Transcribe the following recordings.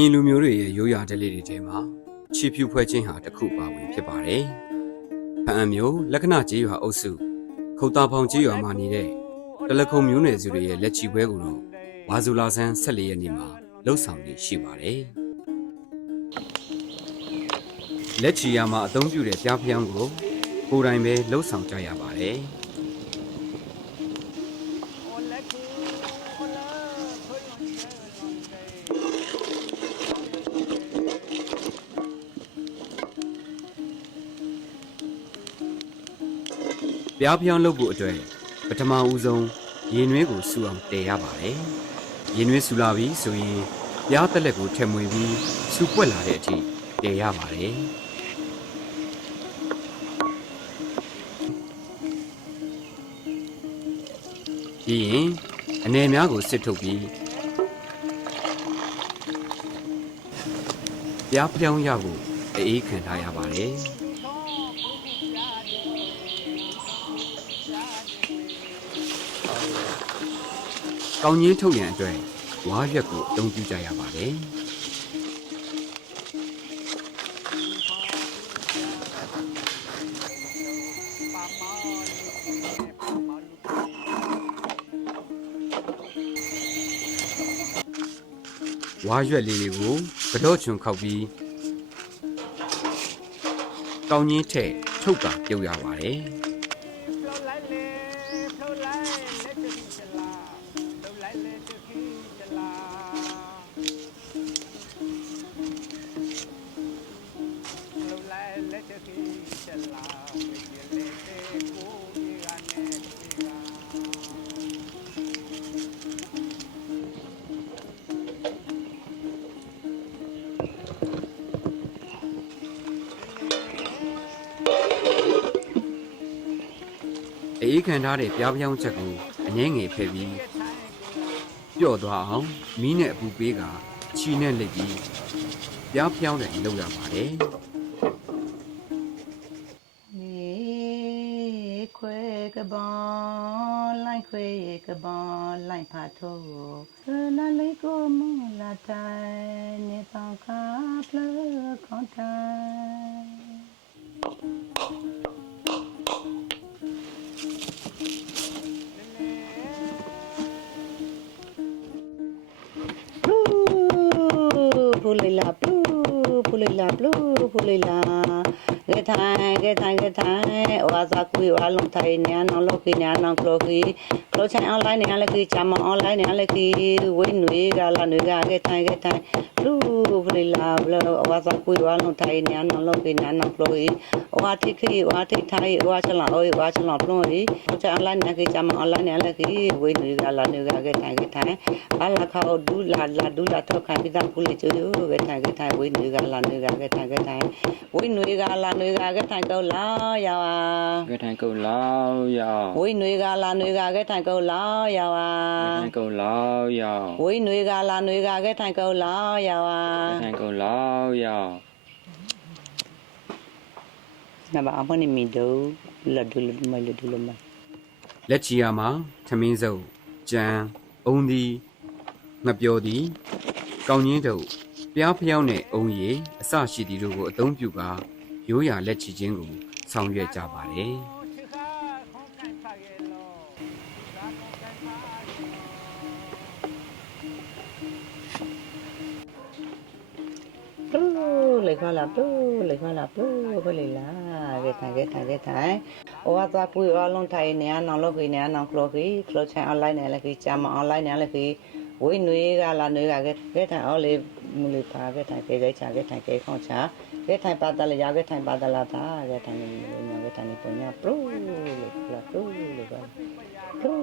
ရင်လူမျိုးတွေရဲ့ရိုးရာဓလေ့တွေထဲမှာချီဖြူဖွဲ့ခြင်းဟာတစ်ခုပါဝင်ဖြစ်ပါတယ်။ဖအံမျိုးလက္ခဏာကျေးရွာအုပ်စုခုတ်တာဖောင်ကျေးရွာမှာနေတဲ့တလခုံမျိုးနယ်စုတွေရဲ့လက်ချီပွဲကိုတော့ဝါဇူလာဆန်း14ရက်နေ့မှာလှုပ်ဆောင်နေရှိပါတယ်။လက်ချီယာမှာအသုံးပြုတဲ့ပြားဖျောင်းကိုကိုယ်တိုင်ပဲလှုပ်ဆောင်ကြရပါတယ်။ ပြားပြောင်းလုပ်ဖို့အတွက်ပထမဦးဆုံးရေနွေးကိုစူအောင်တည်ရပါတယ်။ရေနွေးစူလာပြီဆိုရင်ပြားတက်လက်ကိုထည့်မွေပြီးစူပွက်လာတဲ့အထိတည်ရပါတယ်။ပြီးရင်အနေများကိုစစ်ထုတ်ပြီးပြားပြောင်းရဖို့အေးခံထားရပါတယ်။ ကောင်းကြီးထုတ်ရန်အတွက်ဝါရွက်ကိုအသုံးပြုကြရပါတယ်။ဝါရွက်လေးတွေကိုကတော့ချွန်ခောက်ပြီးကောင်းကြီးထက်ထုတ်တာပြုတ်ရပါတယ်။ အေးခံထားတဲ့ပြားပြောင်းချက်ကိုအငဲငယ်ဖယ်ပြီးပျော့သွားအောင်မီးနဲ့အပူပေးကချီနဲ့လက်ပြီးပြားပြောင်းတဲ့လုပ်ရပါတယ်နေခွဲကပံလိုက်ခွဲကပံလိုက်ဖာထိုးလာလေးကိုမလာတိုင်းနေဆော လေးလာပလူဖူလေးလာကဲထိုင်ကဲထိုင်ကဲထိုင်ဝါစာကွေဝါလုံးထိုင်ညာနောင်လောကီညာနောင်ကလောကီကလောချိုင်အွန်လိုင်းညာလည်းကီချမအွန်လိုင်းညာလည်းကီဝိနွေကလာနွေကကဲထိုင်ကဲထိုင်ပလူ ဖူလေးလာဘလဝါစာကွေဝါလုံးထိုင်ညာနောင်လောကီညာနောင်ကလောကီဝါတိခိဝါတိထိုင်ဝါချလောအိုဝါချလောပလုံးကီကလောချိုင်အွန်လိုင်းညာကီချမအွန်လိုင်းညာလည်းကီဝိနွေကလာနွေကကဲထိုင်ကဲထိုင်ဘာလာခေါဒူလာလာဒူလာထောက်ခံပြီးသားဖူလေးချိုးကဲထိုင်ကဲထိုင်ဝိနွေကလာနွေကကဲထိုင်ကဲထိုင်ဝိနွေကလာနွေကကဲ ထိုင်ကောလာယာဝါကထိုင်ကုတ်လောက်ရောင်ဝိနွေကလာနွေကကဲထိုင်ကောလာယာဝါကထိုင်ကုတ်လောက်ရောင်ဝိနွေကလာနွေကကဲထိုင်ကောလာယာဝါကထိုင်ကုတ်လောက်ရောင်နဘာအမနိမီဒိုလဒူလမလဒူလမလက်ချီယာမှာသမင်းစုပ်ကြံအုံဒီငပျော်ဒီကောင်းကြီးတို့ပြားဖျောင်းတဲ့အုံရည်အစရှိသည်တို့ကိုအသုံးပြုကာရိုးရာလက်ချီခြင်းကိုဆောင်ရွက်ကြပါတယ်ပ လူလေခလာပလူလေခလာပလူဘလေလာကဲထိုင်ကဲထိုင်ကဲထိုင်ဩဝါသာကွေအလုံးထိုင်နေအောင်နောင်လောက်ခေနေအောင်နောင်ကလောခေကလောချန်အွန်လိုင်းနေလည်းခေချာမအွန်လိုင်းနေလည်းခေဝိနွေကလာနွေကကဲကဲထိုင်အော်လေမူလေပါကဲထိုင်ကဲကဲချာကဲထိုင်ကဲခေါချာကဲထိုင်ပါတလရကဲထိုင်ပါတလာတာကဲထိုင်နေနေကဲထိုင်နေပညာပလူလေခလာ ပလူ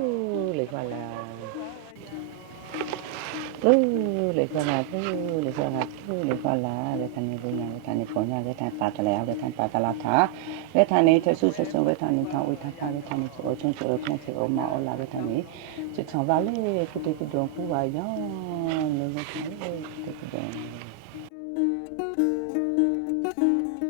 လေခလာပလူလေခလာ Plu le khala plu le khala plu le khala le thani bunya le thani ponya le thani patala le thani patala tha le thani tsu su su le thani tha oi tha tha le thani chu o chung chu o khna chu o ma o la le thani chu chang va le ku te ku dong ku wa ya le le thani ku te ku dong